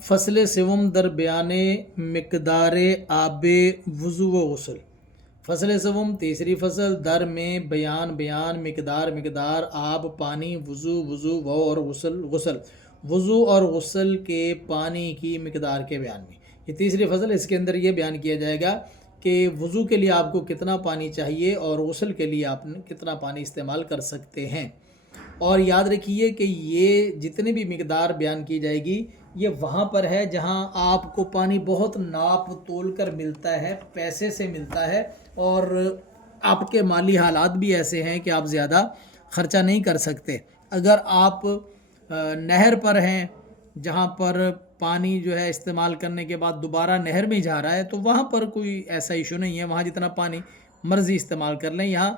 فصل سوم در بیان مقدار آب وضو و غسل۔ فصل سوم تیسری فصل در میں بیان مقدار آب پانی وضو و اور غسل وضو اور غسل کے پانی کی مقدار کے بیان میں۔ یہ تیسری فصل، اس کے اندر یہ بیان کیا جائے گا کہ وضو کے لیے آپ کو کتنا پانی چاہیے اور غسل کے لیے آپ کتنا پانی استعمال کر سکتے ہیں۔ اور یاد رکھیے کہ یہ جتنی بھی مقدار بیان کی جائے گی یہ وہاں پر ہے جہاں آپ کو پانی بہت ناپ تول کر ملتا ہے، پیسے سے ملتا ہے، اور آپ کے مالی حالات بھی ایسے ہیں کہ آپ زیادہ خرچہ نہیں کر سکتے۔ اگر آپ نہر پر ہیں جہاں پر پانی جو ہے استعمال کرنے کے بعد دوبارہ نہر میں جا رہا ہے تو وہاں پر کوئی ایسا ایشو نہیں ہے، وہاں جتنا پانی مرضی استعمال کر لیں۔ یہاں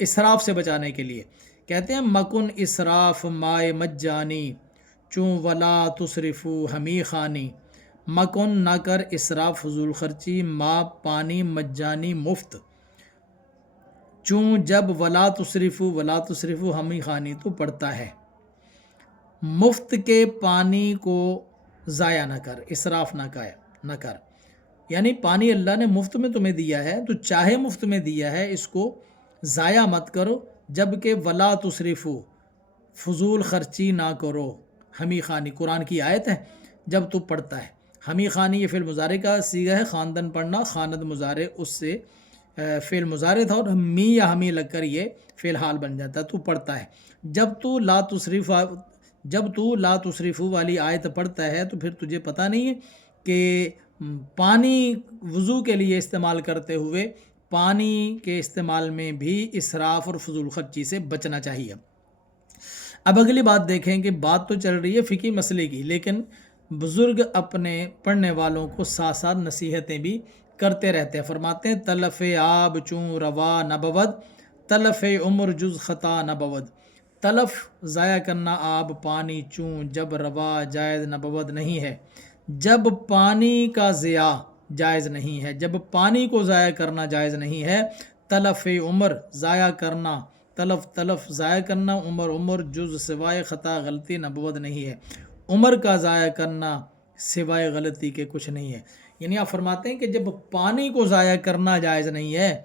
اسراف سے بچانے کے لیے کہتے ہیں مکن اسراف مائے مجانی چوں ولا تصرفو ہمی خانی۔ مکن نہ کر اسراف فضول خرچی ما پانی مجانی مفت، چوں جب ولا تصرفو ہمی خانی تو پڑتا ہے۔ مفت کے پانی کو ضائع نہ کر، اسراف نہ کر، یعنی پانی اللہ نے مفت میں تمہیں دیا ہے تو چاہے مفت میں دیا ہے اس کو ضائع مت کرو، جبکہ ولا تصرفو فضول خرچی نہ کرو۔ ہمی خانی قرآن کی آیت ہے جب تو پڑھتا ہے۔ ہمی خانی یہ فعل مضارع کا صیغہ ہے، خواندن پڑھنا، خواند مضارع اس سے فعل مضارع تھا اور می یا ہمی لگ کر یہ فعل حال بن جاتا ہے، تو پڑھتا ہے۔ جب تو لا تصرفو والی آیت پڑھتا ہے تو پھر تجھے پتہ نہیں ہے کہ پانی وضو کے لیے استعمال کرتے ہوئے پانی کے استعمال میں بھی اسراف اور فضول خرچی سے بچنا چاہیے۔ اب اگلی بات دیکھیں کہ بات تو چل رہی ہے فقہی مسئلے کی، لیکن بزرگ اپنے پڑھنے والوں کو ساتھ ساتھ نصیحتیں بھی کرتے رہتے ہیں۔ فرماتے ہیں تلف آب چوں روا نہ بود، تلف عمر جز خطا نہ بود۔ تلف ضائع کرنا آب پانی چوں جب روا جائز نہ بود نہیں ہے، جب پانی کا ضیاع جائز نہیں ہے، جب پانی کو ضائع کرنا جائز نہیں ہے۔ تلف عمر ضائع کرنا، تلف ضائع کرنا، عمر جز سوائے خطا غلطی نہ بود نہیں ہے، عمر کا ضائع کرنا سوائے غلطی کے کچھ نہیں ہے۔ یعنی آپ فرماتے ہیں کہ جب پانی کو ضائع کرنا جائز نہیں ہے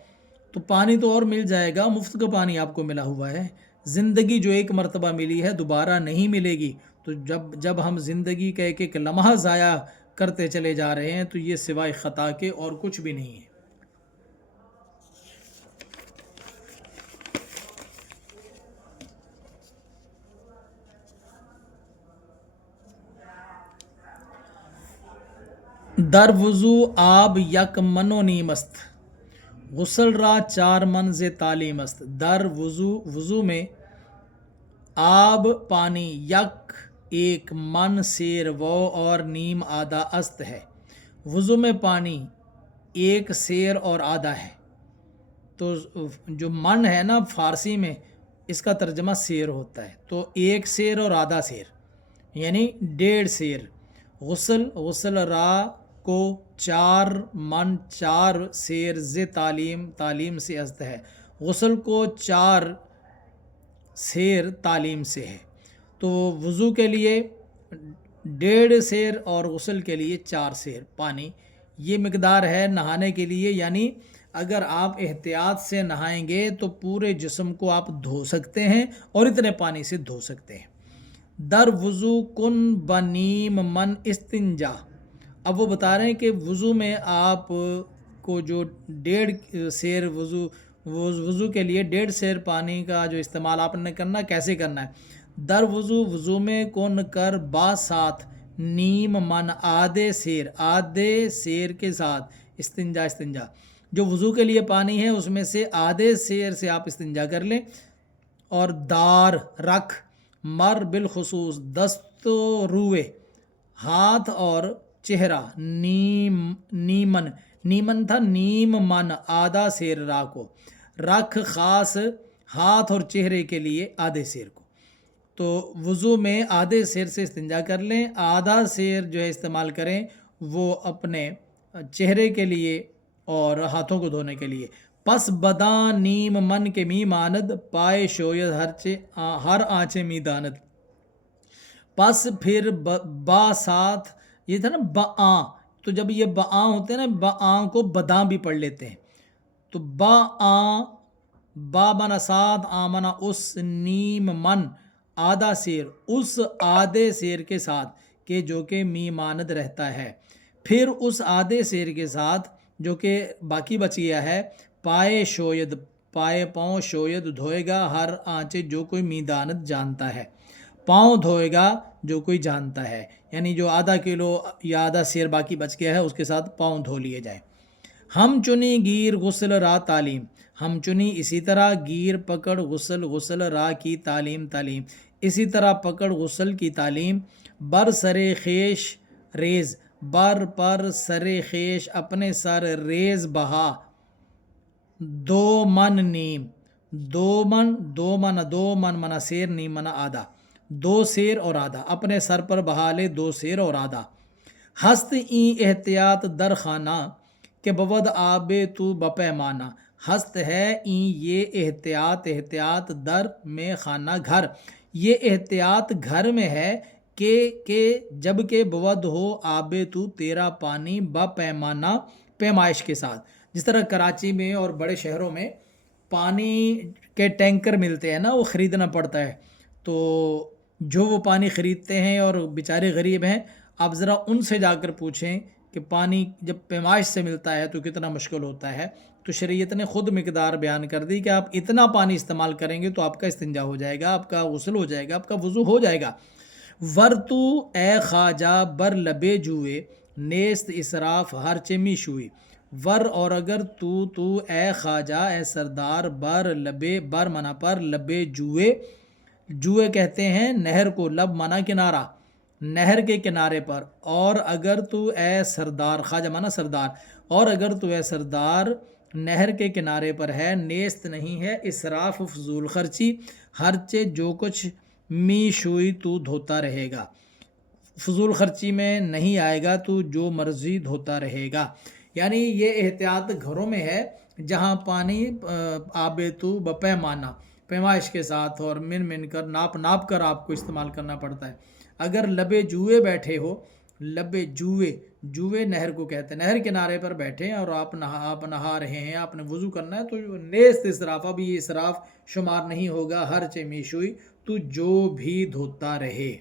تو پانی تو اور مل جائے گا، مفت کا پانی آپ کو ملا ہوا ہے۔ زندگی جو ایک مرتبہ ملی ہے دوبارہ نہیں ملے گی، تو جب ہم زندگی کا ایک لمحہ ضائع کرتے چلے جا رہے ہیں تو یہ سوائے خطا کے اور کچھ بھی نہیں ہے۔ در وضو آب یک من و نیم است، غسل را 4 من ز تعلیم است۔ در وضو میں آب پانی یک 1 من سیر و اور نیم آدھا است ہے۔ وضو میں پانی 1 سیر اور آدھا ہے، تو جو من ہے نا فارسی میں اس کا ترجمہ سیر ہوتا ہے، تو 1 سیر اور آدھا سیر یعنی 1.5 سیر۔ غسل را کو 4 من 4 سیر ز تعلیم سے است ہے، غسل کو 4 سیر تعلیم سے ہے، تو وضو کے لیے 1.5 سیر اور غسل کے لیے 4 سیر پانی یہ مقدار ہے نہانے کے لیے۔ یعنی اگر آپ احتیاط سے نہائیں گے تو پورے جسم کو آپ دھو سکتے ہیں اور اتنے پانی سے دھو سکتے ہیں۔ در وضو کن بنیم من استنجا، اب وہ بتا رہے ہیں کہ وضو میں آپ کو جو 1.5 سیر وضو کے لیے 1.5 سیر پانی کا جو استعمال آپ نے کرنا کیسے کرنا ہے۔ در وضو میں کن کر با ساتھ نیم من آدھے سیر کے ساتھ استنجا جو وضو کے لیے پانی ہے اس میں سے آدھے سیر سے آپ استنجا کر لیں، اور دار رکھ مر بالخصوص دست و روئے ہاتھ اور چہرہ نیمن تھا نیم من آدھا سیر را کو رکھ خاص ہاتھ اور چہرے کے لیے آدھے سیر کو، تو وضو میں آدھے سیر سے استنجا کر لیں، آدھا سیر جو ہے استعمال کریں وہ اپنے چہرے کے لیے اور ہاتھوں کو دھونے کے لیے۔ پس بداں نیم من کے می ماند پائے شوید ہر آنچے می داند، پس پھر با ساتھ یہ تھا نا بآں، تو جب یہ بآں ہوتے ہیں نا، بآں کو بداں بھی پڑھ لیتے ہیں، تو بآں، با منا ساتھ، آ منا اس، نیم من آدھا سیر، اس آدھے سیر کے ساتھ کہ جو کہ می ماند رہتا ہے، پھر اس آدھے سیر کے ساتھ جو کہ باقی بچ گیا ہے، پائے شوید، پائے پاؤں شوید دھوئے گا، ہر آنچے جو کوئی می دانت جانتا ہے، پاؤں دھوئے گا جو کوئی جانتا ہے، یعنی جو آدھا کلو یا آدھا سیر باقی بچ گیا ہے اس کے ساتھ پاؤں دھو لیے جائیں۔ ہم چنی گیر غسل را تعلیم، ہم چنی اسی طرح، گیر پکڑ، غسل غسل را کی تعلیم تعلیم، اسی طرح پکڑ غسل کی تعلیم، بر سر خیش ریز، بر پر سر خیش اپنے سر، ریز بہا، دو من نیم، دو من، دو من منا سیر، نیم منا آدھا، دو سیر اور آدھا، اپنے سر پر بہا لے دو سیر اور آدھا۔ ہست این احتیاط در خانہ کہ بود آب تو بپیمانہ، ہست ہے این یہ احتیاط، احتیاط در میں خانہ گھر، یہ احتیاط گھر میں ہے کہ جب کہ بود ہو آب تو تیرا پانی بپیمانہ پیمائش کے ساتھ، جس طرح کراچی میں اور بڑے شہروں میں پانی کے ٹینکر ملتے ہیں نا، وہ خریدنا پڑتا ہے، تو جو وہ پانی خریدتے ہیں اور بیچارے غریب ہیں، آپ ذرا ان سے جا کر پوچھیں کہ پانی جب پیمائش سے ملتا ہے تو کتنا مشکل ہوتا ہے، تو شریعت نے خود مقدار بیان کر دی کہ آپ اتنا پانی استعمال کریں گے تو آپ کا استنجا ہو جائے گا، آپ کا غسل ہو جائے گا، آپ کا وضو ہو جائے گا۔ ور تو اے خواجہ بر لبے جوئے، نیست اسراف ہر چمی شوئی، ور اور اگر تو اے خواجہ، اے سردار، بر لبے، بر منا پر، لبے جوئے، جوئے کہتے ہیں نہر کو، لب منا کنارہ، نہر کے کنارے پر، اور اگر تو اے سردار، خواجہ مانا سردار، اور اگر تو اے سردار نہر کے کنارے پر ہے، نیست نہیں ہے اسراف فضول خرچی، ہرچے جو کچھ می شوئی تو دھوتا رہے گا، فضول خرچی میں نہیں آئے گا تو جو مرضی دھوتا رہے گا، یعنی یہ احتیاط گھروں میں ہے جہاں پانی آب تو بپیمانہ، پیمائش کے ساتھ اور من کر، ناپ کر آپ کو استعمال کرنا پڑتا ہے۔ اگر لبے جوئے بیٹھے ہو، لبے جوئے، جوئے نہر کو کہتے ہیں، نہر کنارے پر بیٹھے ہیں اور آپ نہا رہے ہیں، آپ نے وضو کرنا ہے، تو نیست اسراف، اب یہ اسراف شمار نہیں ہوگا، ہر چے میشوئی تو جو بھی دھوتا رہے۔